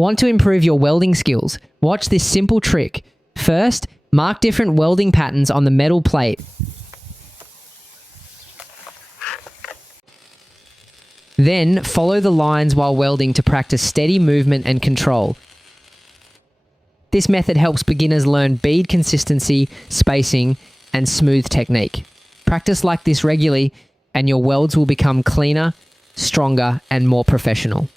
Want to improve your welding skills? Watch this simple trick. First, mark different welding patterns on the metal plate. Then, follow the lines while welding to practice steady movement and control. This method helps beginners learn bead consistency, spacing, and smooth technique. Practice like this regularly, and your welds will become cleaner, stronger, and more professional.